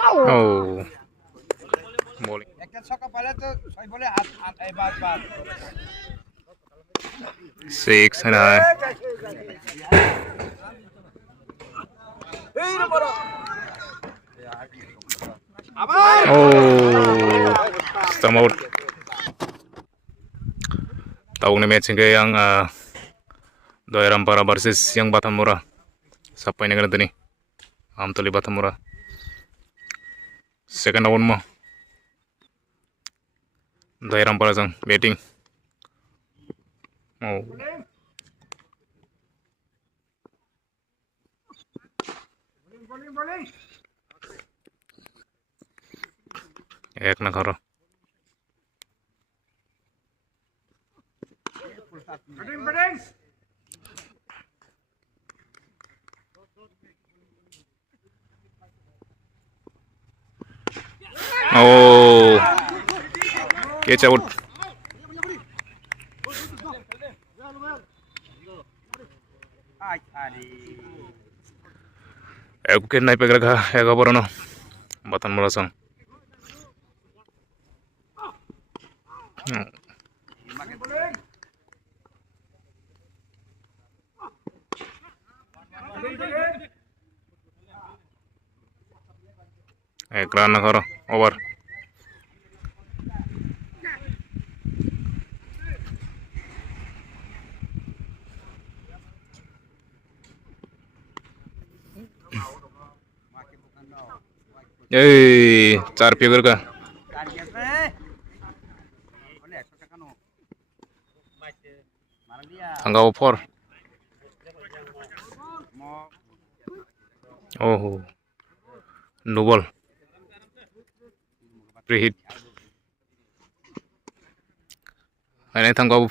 Oh, bowling. Six and high. Oh, stump out. Tawag na match yang Dayaram para versus yang Bathanmura. Siapa yang ganito ni? Amtoli Bathanmura. Second round mo. Dayaram para sang batting. Oh. Ek na karo. Oh, catch out. Ek wicket nahi peg rakha ega borono Bathanmura sang. Ek run na karo over. Hey, 4 figure ka. Angka 4. Oh, no ball. Free hit. Ini tangga 4.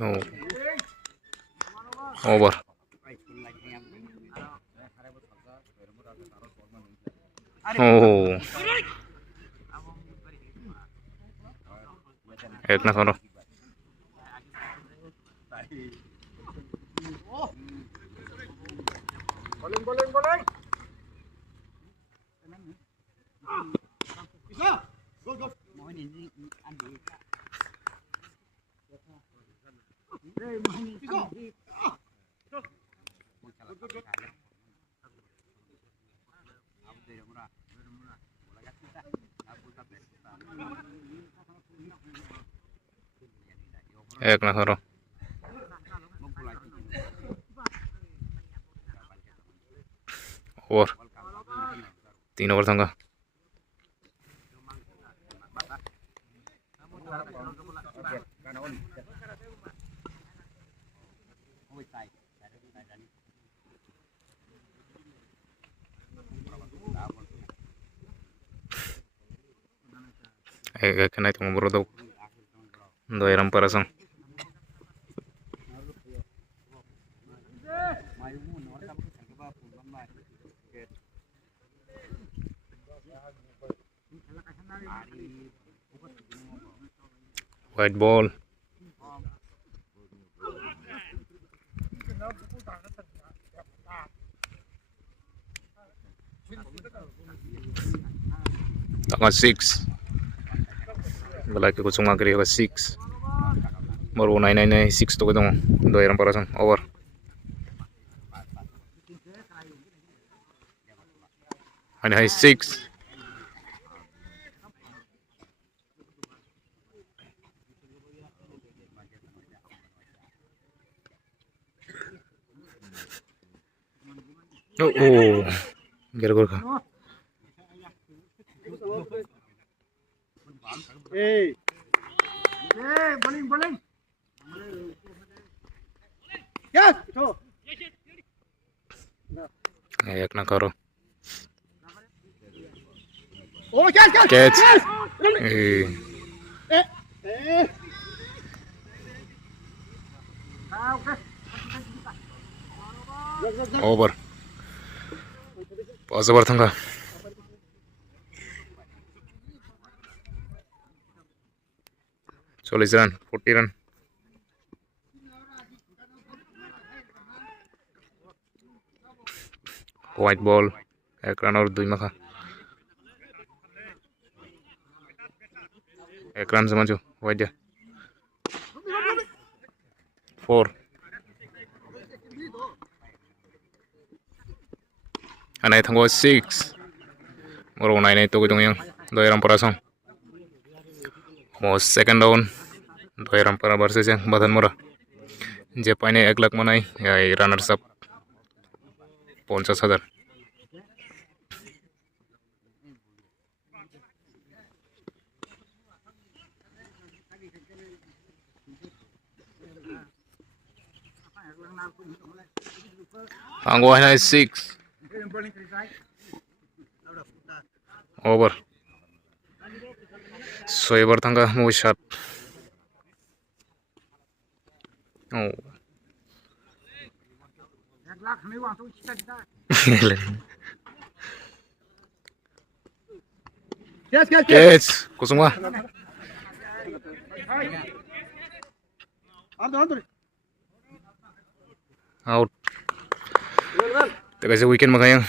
Oh, over. Oh, ek na karo. Bowling. Ek na karo. Over. 3 over tangga. Ek na itu ngobrol tuh. Dayaram para sang. White ball. Tangga 6. Balaki ko sunga kiri 6. Baru 9 to kedong Dayaram para sang over. And high 6. Oh, gara-gara ka. Hey, bowling. Yes, go. Ayak na karo. Oh, catch. Over. Pass over tangga. 40 run 40 run white ball 1 run और 2 माखा 1 run समझो white dia 4 anai thango 6 moro nai nai to gidong yang Dayaram para song mo second down Dayaram para versus yang Bathanmura je paine 1 lakh manai runners up 50,000 Anggo hai 6 over so ebar tangga mo shot oh yes kusuma out kasi weekend makayang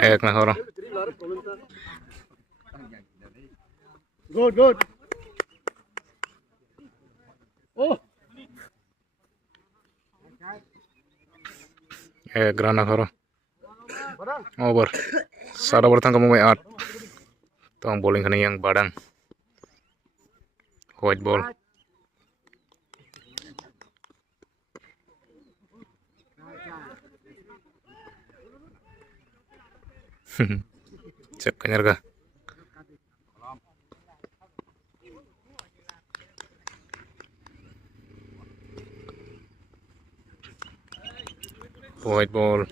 ek na horo good oh ek run na horo over sara bertang kamu may 8 tong bowling kani yang badang white ball cek kanyar ka white ball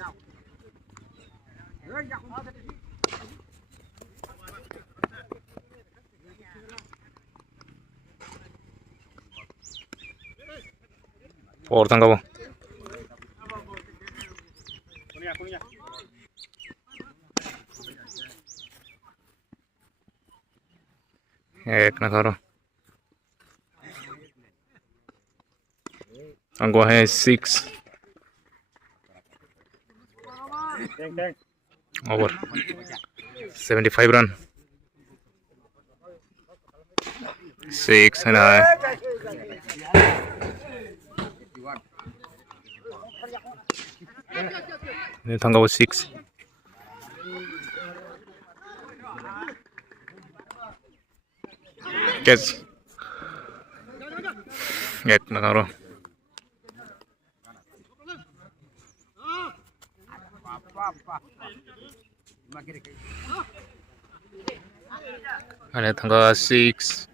four tangga bo ek na karo anggo hai 6 over 75 run 6 and I tangga bo 6 catch ek na karo Ada tangga 6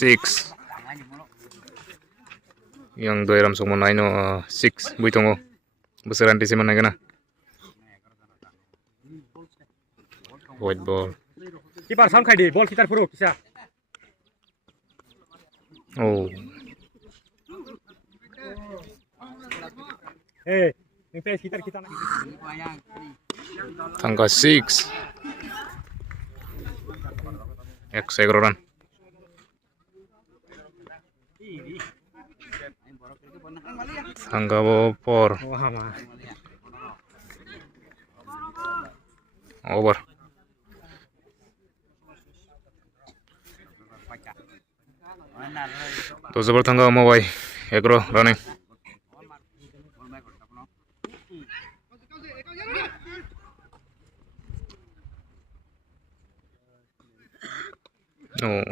6 yang Dayaram sumo 9 6 buitongo besaran di mana kena white ball keeper sam khai di ball kitar puro kisa oh yang face kitar kita tangga 6 eksegroran tangga 4 over to zabar tangga mo bhai egro running oh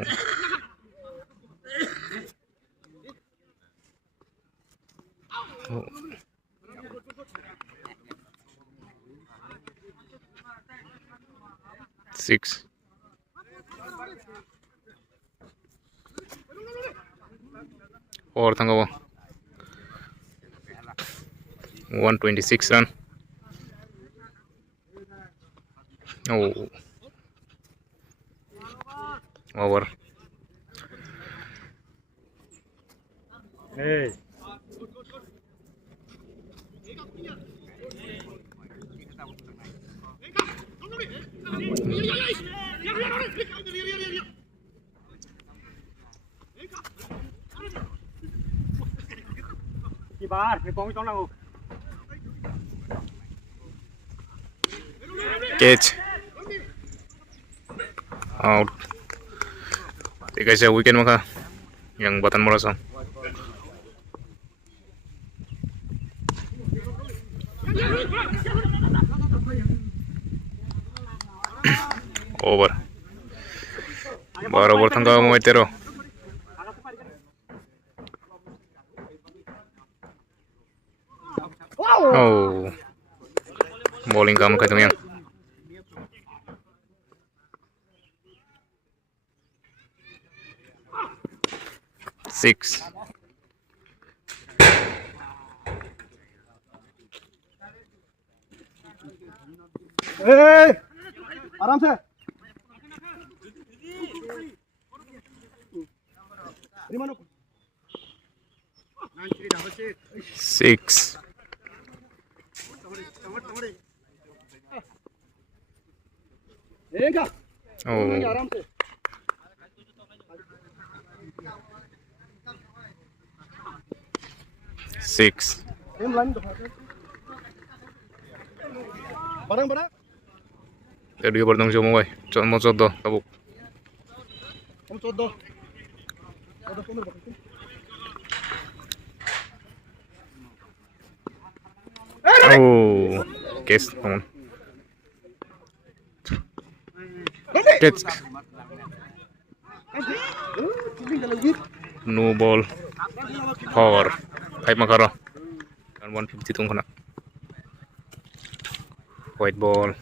6 4 tanggawa 126 run. Oh, over. Hey. Kibar, cái bóng trong nào? Catch. Out. Tiga siya wicket maka yang Bathanmura song. Over. Baru over tangga mo itero. Oh. Bowling kamu kaitong yang. 6 आराम से 6 Oh. आराम से 6 barang Jadi bertanggung jawab mau, cuma mau contoh tabuk. kamu contoh Oh, case, come on. Catch. No ball. Power. Type makara. Dan 150 tung kena. White ball.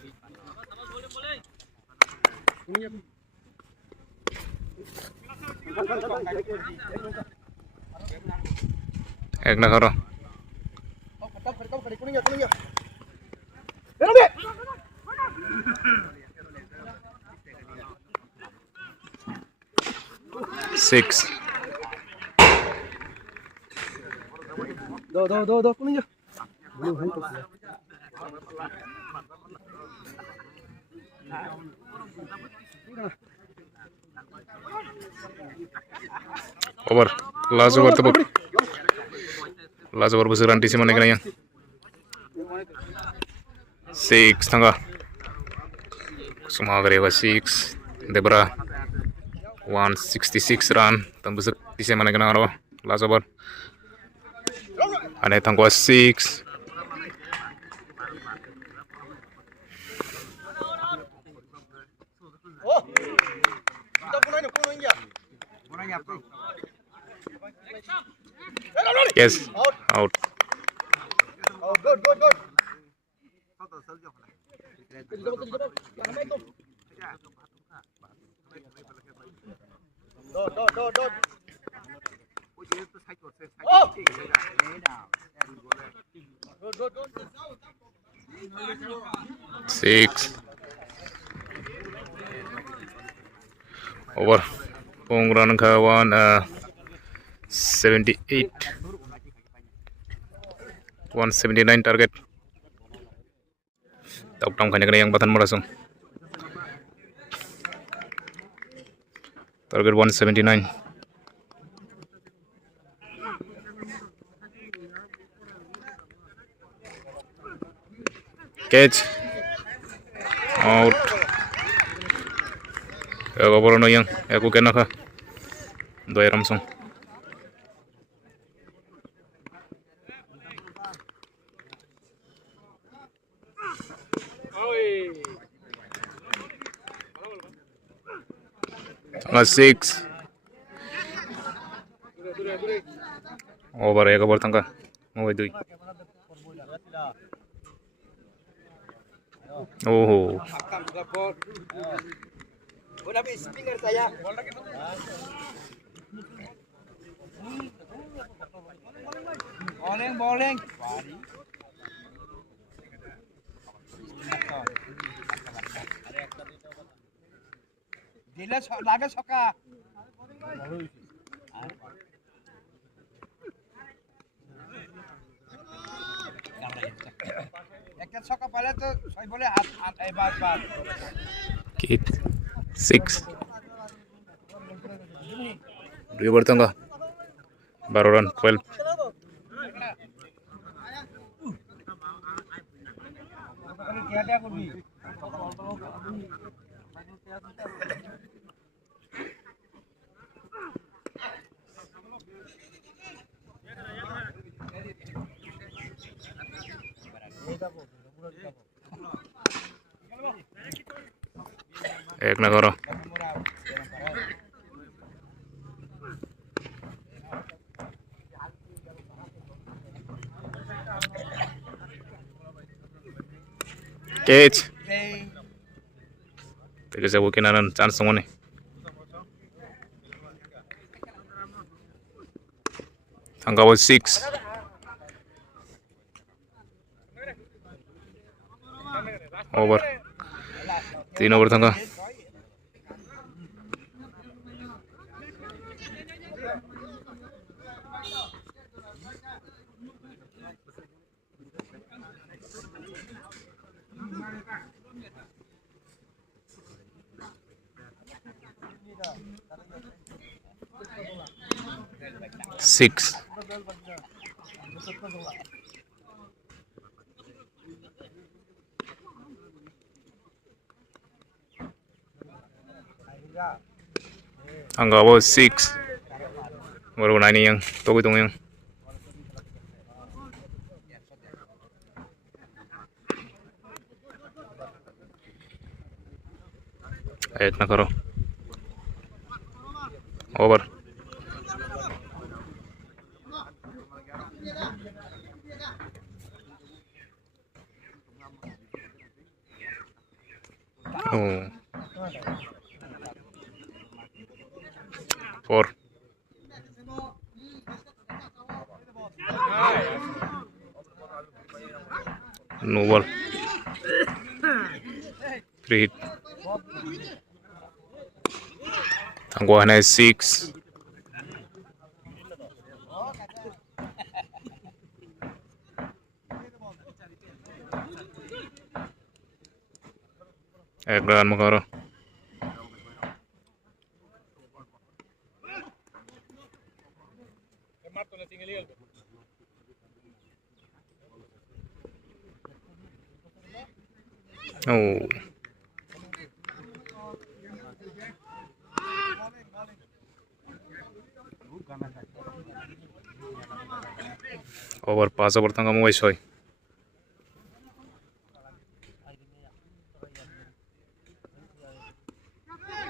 Ek nakara. Six. दो कुनिया Over. Last over tabuk. Last over besar anti si mana kena yang. 6 tangga. Semua kerja 6. Debra 166 run. Tambah di si mana kena orang. Last over. Ane tangga 6. Yes, out. Oh, good. Dot. Oh! Good. 6. Over. Pengurang kawan 78. 179 target. Tak utang kanya kena yang Bathanmura song. Target 179. Catch. Out. Aku baru no yang aku kena kah. Dayaram song. Tangga 6. Over ya kabar tangga. Mau itu. Oh, Bola habis finger saya. Bowling. Gila laga soka. একটা ছক্কা পালে তো ছয় বলে হাত এই বাস Kit 6. 2 bertangga. Baru run 12. क्या করবি 1 na karo. Catch. Tapi saya bukan anan chance semua nih. Angka was 6. Over. 3 over tangga. Six. Angka was 6. Baru nani yang togo tong yang. Ayat na karo. Over. Oh. 4. No ball. 3 hit. Tangguhan ay 6. Ekran mo karo. Oh. Over pass over tangga mo soy.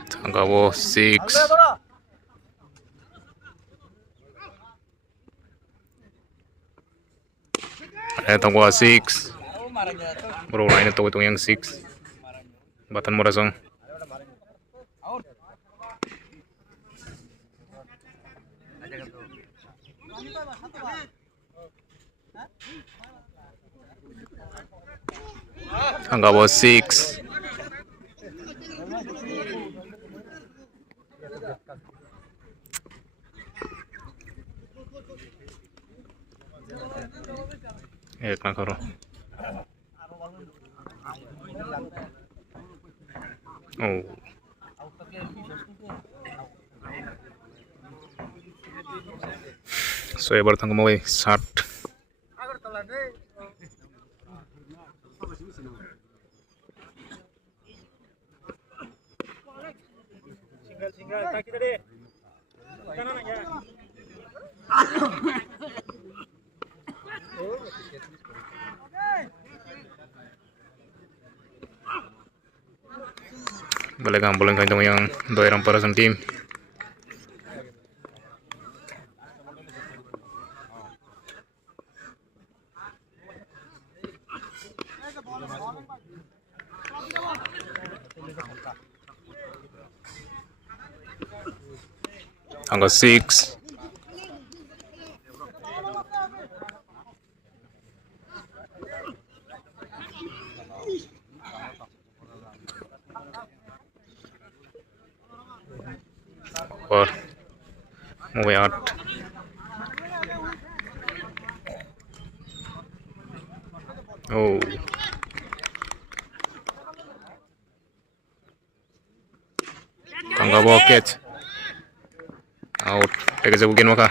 Tangga wo 6. Tangga 6. Bro, line to itong yang 6. Bathanmura song. Angka was 6. Ek na karo. Oh. So ebar tang mo 60. Single kaki tadi. Kanan aja. Balik ang bulan kantong yang Dayaram para sa team. Tangga 6. Or move out. Oh. Tangga wicket. Out. Take a wicket maka.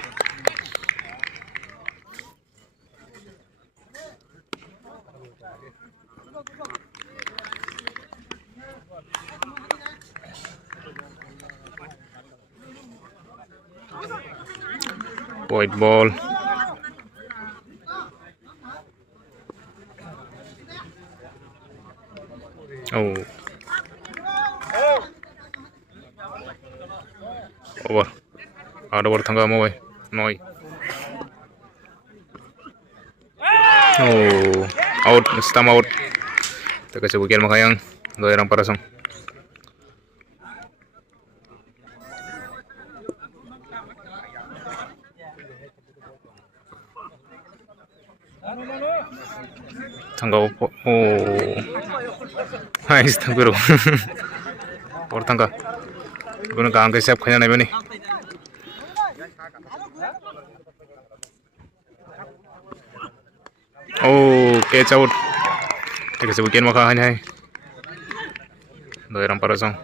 White ball. Oh. Over. Ada over tangga mau noi. Oh. Out. Stam out. Take a wicket maka yang Dayaram parasong. Tangga opo. Oh. Hai stambiro. Or tangga. Guna gang ke siap khanya nahi bani. Oh, catch out. Take a wicket maka hanya hai. Dayaram parasong.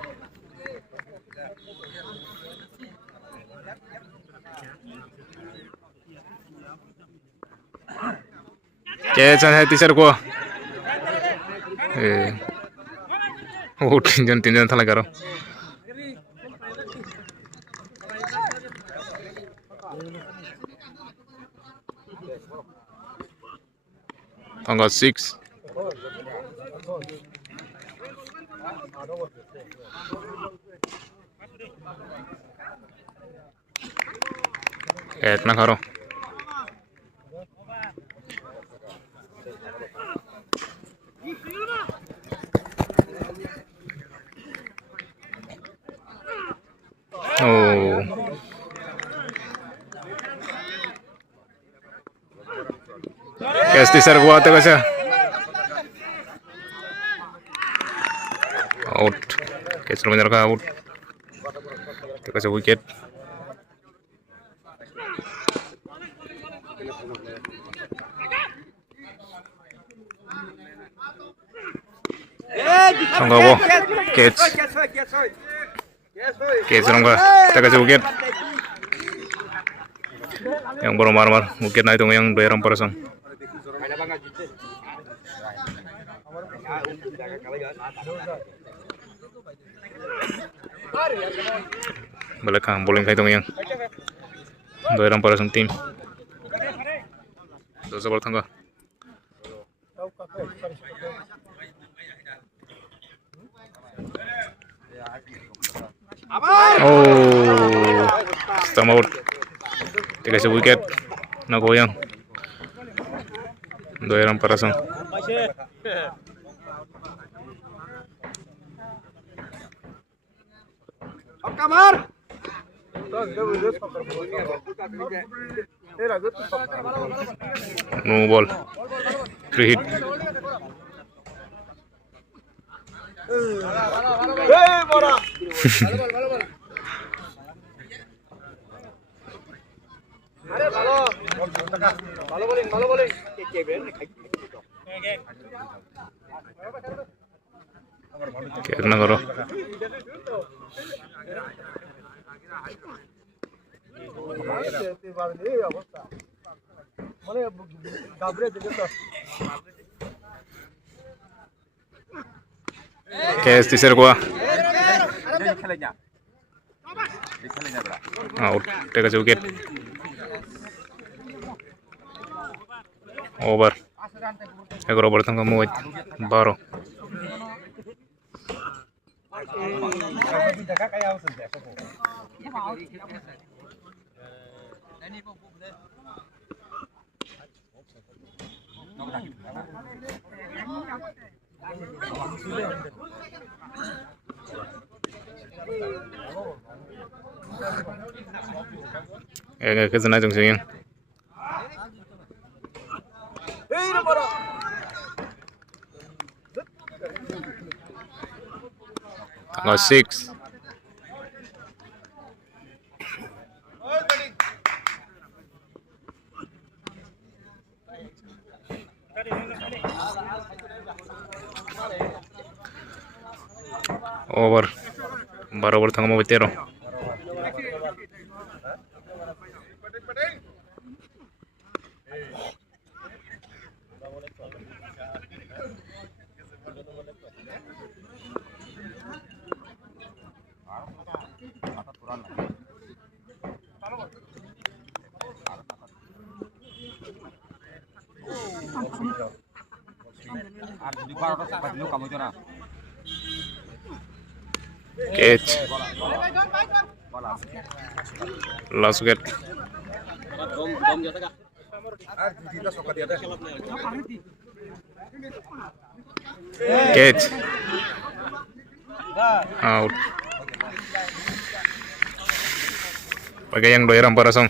Catch hai teacher ko. Oh, tinjan thala karo. Tangga 6. Catch na karo. Oh. Catch teacher ko ate kasi. Out. Catch rumah ka out. Take a wicket. Tangga wo. Catch. Catch rumah. Take a wicket. Yang baru mar wicket na itong yang Dayaram parasong. Balik kang bowling kay itong yang Dayaram parasong team. Dosa ball tangga. Oh, stam out. Take a wicket. Nagoyang Dayaram parasong. Kamar. No ball. Free hit. ভালো bowling Catch na karo. Catch teacher ko. Out. Take a wicket. Over. 11 over tangga mau 12. Kızına jungsing. Hey, number. Tanggal 6. Over. Baru tanggal mau betero. Catch. Last wicket. Catch. Out. Pakai yang Dayaram Parasong.